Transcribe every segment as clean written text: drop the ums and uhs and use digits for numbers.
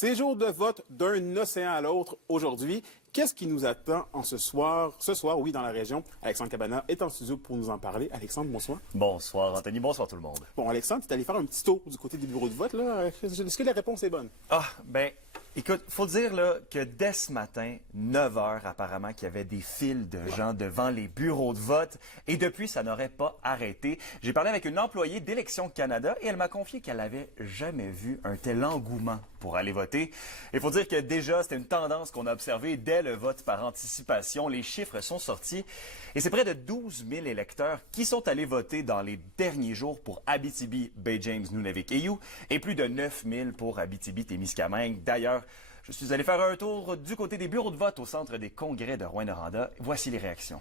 C'est jour de vote d'un océan à l'autre aujourd'hui. Qu'est-ce qui nous attend ce soir, oui, dans la région? Alexandre Cabana est en studio pour nous en parler. Alexandre, bonsoir. Bonsoir, Anthony. Bonsoir, tout le monde. Bon, Alexandre, tu es allé faire un petit tour du côté des bureaux de vote, là. Est-ce que la réponse est bonne? Écoute, faut dire là que dès ce matin, 9 heures apparemment, qu'il y avait des files de gens devant les bureaux de vote et depuis, ça n'aurait pas arrêté. J'ai parlé avec une employée d'Élections Canada et elle m'a confié qu'elle n'avait jamais vu un tel engouement pour aller voter. Il faut dire que déjà, c'était une tendance qu'on a observée dès le vote par anticipation. Les chiffres sont sortis et c'est près de 12 000 électeurs qui sont allés voter dans les derniers jours pour Abitibi, Baie-James, Nunavik-Ayu et plus de 9 000 pour Abitibi-Témiscamingue. D'ailleurs, je suis allé faire un tour du côté des bureaux de vote au centre des congrès de Rouyn-Noranda. Voici les réactions.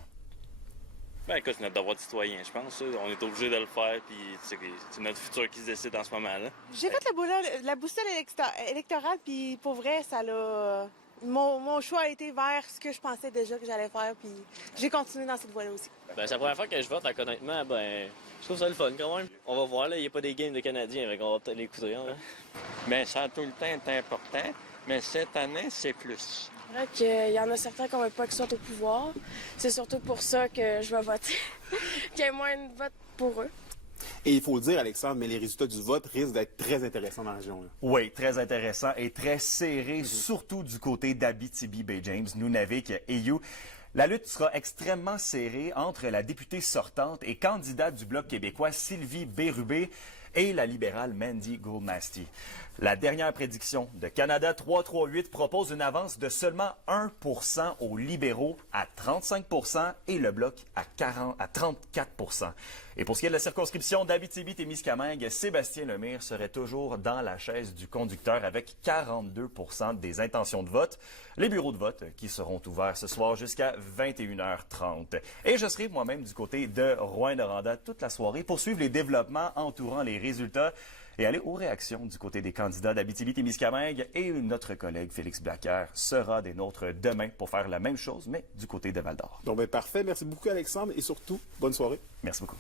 Ben écoute, c'est notre devoir de citoyen, je pense. On est obligé de le faire, puis c'est notre futur qui se décide en ce moment-là. J'ai fait la boussole électorale, puis pour vrai, ça l'a... Mon choix a été vers ce que je pensais déjà que j'allais faire, puis j'ai continué dans cette voie-là aussi. Ben, c'est la première fois que je vote, donc honnêtement, je trouve ça le fun quand même. On va voir, là, il n'y a pas des games de Canadiens, donc on va peut-être l'écouter. Hein. Bien, ça a tout le temps été important, mais cette année, c'est plus. C'est vrai qu'il y en a certains qui ne veulent pas qu'ils soient au pouvoir. C'est surtout pour ça que je vais voter, qu'il y ait moins de votes pour eux. Et il faut le dire, Alexandre, mais les résultats du vote risquent d'être très intéressants dans la région, là. Oui, très intéressant et très serré, surtout du côté d'Abitibi, Baie-James, Nunavik, Ayu. La lutte sera extrêmement serrée entre la députée sortante et candidate du Bloc québécois Sylvie Bérubé et la libérale Mandy Goldmasty. La dernière prédiction de Canada 338 propose une avance de seulement 1 % aux libéraux à 35 % et le Bloc à 34 %. Et pour ce qui est de la circonscription d'Abitibi-Témiscamingue, Sébastien Lemire serait toujours dans la chaise du conducteur avec 42 % des intentions de vote. Les bureaux de vote qui seront ouverts ce soir jusqu'à 21h30. Et je serai moi-même du côté de Rouyn-Noranda toute la soirée pour suivre les développements entourant les résultats et aller aux réactions du côté des candidats d'Abitibi-Témiscamingue. Et notre collègue Félix Blacker sera des nôtres demain pour faire la même chose, mais du côté de Val-d'Or. Donc, parfait. Merci beaucoup, Alexandre, et surtout, bonne soirée. Merci beaucoup.